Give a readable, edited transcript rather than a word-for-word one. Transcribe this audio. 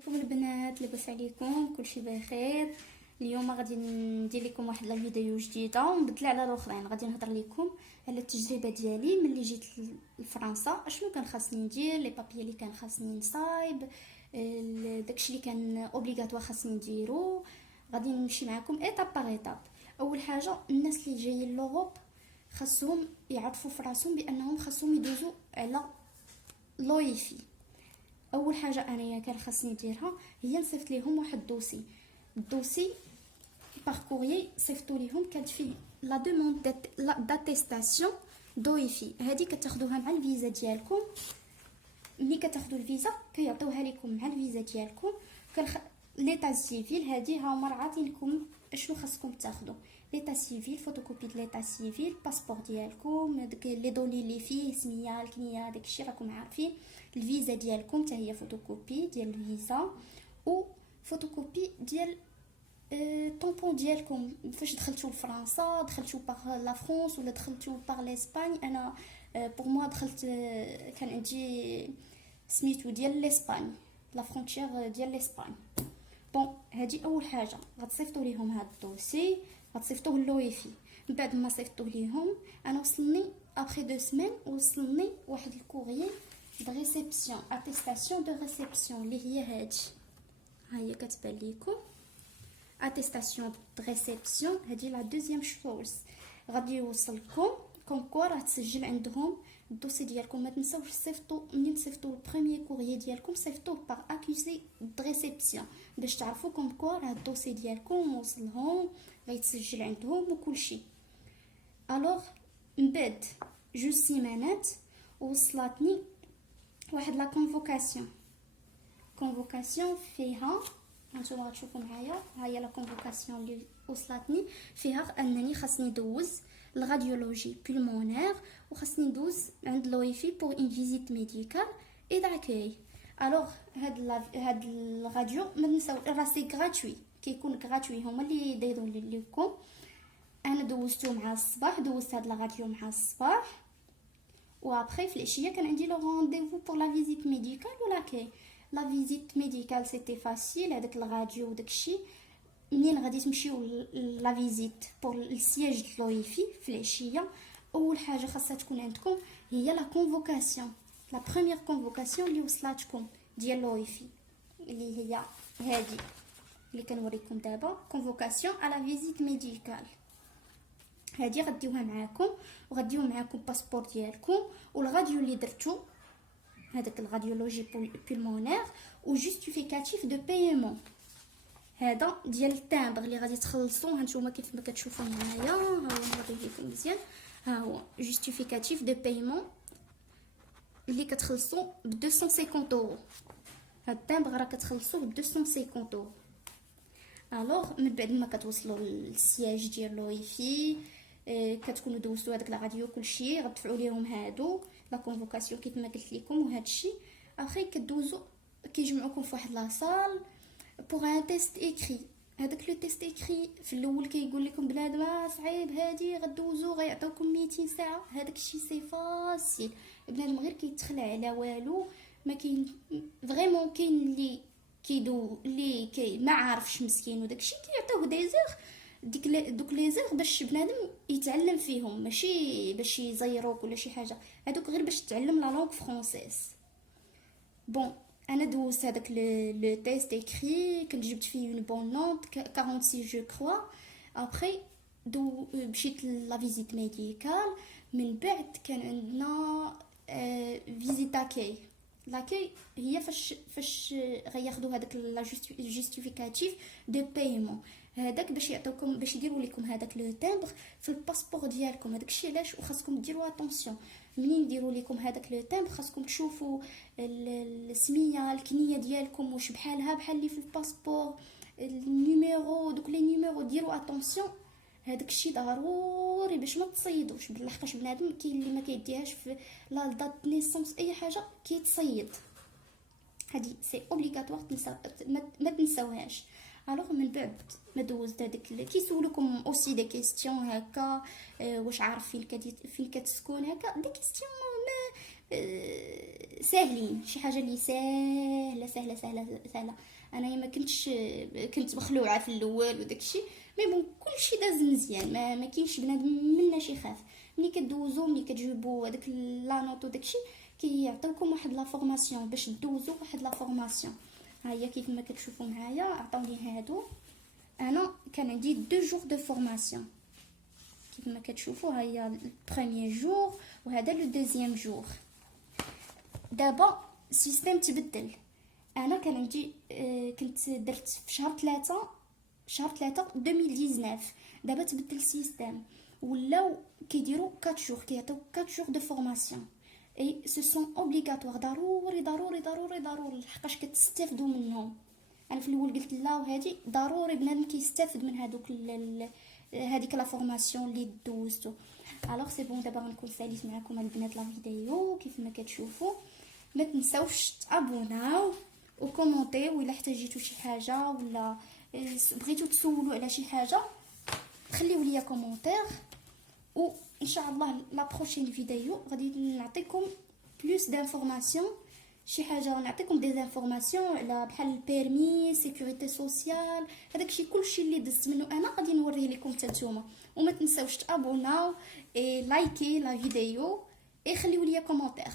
عليكم البنات، لاباس عليكم؟ كلشي بخير. اليوم غادي ندير لكم واحد لا فيديو جديده ونبدل على الاخرين. غادي نهضر لكم على التجربه ديالي ملي جيت لفرنسا، اشنو كان خاصني ندير، لي بابي اللي كان خاصني نصايب، داكشي اللي كان اوبليغاتوار خاصني نديرو. غادي نمشي معكم ايطاب باغ ايطاب. اول حاجه، الناس اللي جايين لوروب خاصهم يعرفوا في راسهم بانهم خاصهم يدوزوا على لويفي. اول حاجه انايا كان خاصني نديرها هي نصيفط ليهم واحد الدوسي باركوريي. صيفطوا ليهم كانت فيه لا دوموند داتيستاسيون دويفي. هذه كتاخذوها مع الفيزا ديالكم. ملي كتاخذوا الفيزا كيعطيوها لكم مع الفيزا ديالكم. ليتا سيفيل هذه ها هما عاطينكم اشنو خاصكم تاخذوا: ليتا سيفيل، فوتوكوبي د ليتا سيفيل، باسبور ديالكم، داك لي دوني اللي فيه سميه، الكنيه، داكشي راكم عارفين. الفيزا ديالكم حتى هي فوتوكوبي ديال الفيزا، و فوتوكوبي ديال طومبون ديالكم فاش دخلتوا لفرنسا، دخلتوا باغ لا فرونس ولا دخلتوا باغ لاسباني. انا بور موا دخلت كان عندي سميتو ديال لاسباني، لا فرونتيير ديال لاسباني. بون، هادي اول حاجه. غتصيفطوا ليهم هاد الدوسي، غتصيفطوه للويفي. من بعد ما صيفطوه ليهم انا وصلني ابري 2 سيمين وصلني واحد الكوريي د ريسبسيون، اتيستاسيون دو ريسبسيون، اللي هي هادي. ها هي كتبان ليكم اتيستاسيون دو ريسبسيون. هادي لا دوزيام شوز غادي يوصلكم كوم كوا راه تسجل عندهم الدوسي ديالكم. ما تنساوش تصيفطوا منين تصيفطوا البريمير كوريي ديالكم، صيفطوه باغ اكوزي د ريسبسيون باش تعرفوا كوم كوا راه الدوسي ديالكم وصلهم، غيتسجل عندهم وكلشي. الوغ من بعد 2 سيمانات وصلتني واحد لا كونفوكاسيون فيها، هانتوما غتشوفوا معايا، ها هي لا كونفوكاسيون اللي وصلتني فيها انني خاصني ندوز الراديولوجي بولمونير وخاصني ندوز عند لويفي بور ان فيزيت ميديكال اي داكاي. الوغ هاد الراديو ما نساو راه سي غراتوي، كيكون غراتوي، هما اللي دايروا لكم. انا دوزتو مع الصباح، دوزت هاد الراديو مع الصباح، وابري في العشيه كان عندي لو رونديفو بور لا فيزيت ميديكال ولا كاي. لا فيزيت ميديكال سيتي فاسيل، هذاك الراديو وداكشي. منين غادي تمشيو لا فيزيت بور السياج د لويفي في العشيه، اول حاجه خاصها تكون عندكم هي لا كونفوكاسيون، لا بروميير كونفوكاسيون اللي وصلاتكم ديال لويفي، اللي هي هذه اللي كنوريكم دابا، كونفوكاسيون على فيزيت ميديكال. هذه غديوها معاكم، وغديو معاكم باسبور ديالكم والغاديو اللي درتو، هذاك الراديولوجي بولمونير، و جوستيفيكاتيف دو بايمون. هذا ديال التامبر اللي غادي تخلصوا. هانتوما كيف ما كتشوفوا معايا، ها هو نوريه لكم مزيان. ها هو جوستيفيكاتيف دو بايمون اللي كتخلصوا ب 250 اورو. هاد التامبر راه كتخلصوه ب 250 اورو. الوغ من بعد ما كتوصلوا للسياج ديال لويفي، كتكونوا دوزتوا هذاك لا راديو كلشي، غتدفعوا ليهم هادو لا كونفوكاسيون كيف ما قلت لكم وهذا الشيء. اخي كدوزوا كيجمعوكم في واحد لاصال بوغ ان تيست ايكري. هذاك لو تيست ايكري في الاول كيقول لكم بنادم صعيب، هادي غدوزوا غيعطيوكم 200 ساعه. هذاك الشيء سي فاسيل، بنادم غير كيتخلع على والو. ما كاين فريمون، كاين اللي كيدو اللي ما عارفش مسكين وداكشي كيعطيوه دي زيغ، دوك لي زيغ باش بنادم يتعلم فيهم، ماشي باش يزيروك ولا شي حاجه، هذوك غير باش تتعلم لا لونغ فرونسيز. بون، انا دوزت هذاك لو تيست ايكري، كنت جبت فيه اون بون نوت 46 جو كروا. ابري مشيت لا فيزيت ميديكال. من بعد كان عندنا فيزيت اكاي. لاكاي هي فاش غياخدوا هذاك لا جوستيفيكاتيف دو بايمون، هذاك باش يعطيوكم، باش يديروا لكم هذاك لو تامبر في الباسبور ديالكم. هذاك الشيء علاش وخاصكم ديروا اتونسيون منين يديروا لكم هذاك لو تامبر. خاصكم تشوفوا السميه، الكنيه ديالكم واش بحالها بحال اللي في الباسبور، النيميرو، دوك لي نيميرو ديروا اتونسيون. هذاك الشيء ضروري باش ما تصيدوش، بالحقاش بنادم كاين اللي ما كيديهاش في لا دات نيسونس اي حاجه كيتصيد. هذه سي اوبليغاتوار ما تنساوهاش. الوغ من بعد ما دوزت هذاك كيسولوكم اوسي دي كيستيون هكا، واش عارف فين كتسكن، هكا دي كيستيون ساهلين، شي حاجه اللي ساهله ساهله ساهله ساهله. انايا ما كنتش، كنت مخلوعه في الاول وداكشي، مي بون كلشي داز مزيان، ما كاينش بنادم منا شي خاف. ملي كدوزو، ملي كتجيبو هذاك لا نوت وداكشي، كيعطيوكم واحد لا فورماسيون باش دوزو واحد لا فورماسيون. ها هي كيف ما كتشوفوا معايا، عطاوني هادو. انا كان عندي 2 جور دو فورماسيون كيف ما كتشوفوا. ها هي البروميير جور وهذا لو دوزيام جور. دابا السيستم تبدل. انا كان عندي كنت درت في شهر 3 2019. دابا تبدل السيستم، ولاو كيديروا 4 جور، كيعطيو 4 جور دو فورماسيون اي سو سون اوبليغاتوار، ضروري ضروري ضروري ضروري، لحقاش كتستافدوا منهم. انا في الاول قلت لا، وهذه ضروري بنادم كيستافد من هذوك هذيك لا فورماسيون اللي دوزتو. الوغ سي بون، دابا غنكون ساليت معكم البنات لا فيديو كيف ما كتشوفوا. ما تنساوش تابوناو وكومونتيو الا احتاجيتوا شي حاجه، ولا بغيتوا تسولوا على شي حاجه خليو ليا كومونتير. وان شاء الله لا بروشين فيديو غادي نعطيكم بلوس دانفورماسيون، شي حاجه نعطيكم دي زانفورماسيون على بحال البيرمي، سيكوريتي سوسيال، هذاك الشيء كلشي اللي دزت منه انا غادي نوريه لكم حتى نتوما. وما تنساوش تابوناو اي لايكي لا فيديو، اي خليو ليا كومونتير.